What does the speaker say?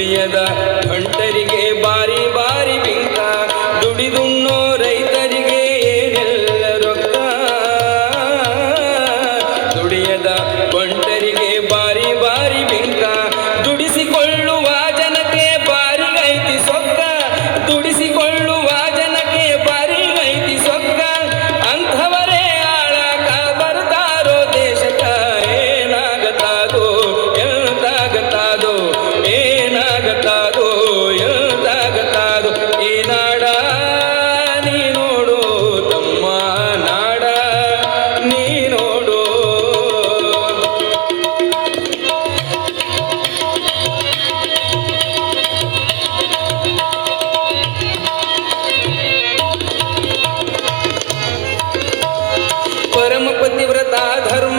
ದುಡಿಯದ ಗಂಟರಿಗೆ ಬಾರಿ ಬಾರಿ ಬಿಂಕ ದುಡಿದುಣ್ಣೋ परम पतिव्रता धर्म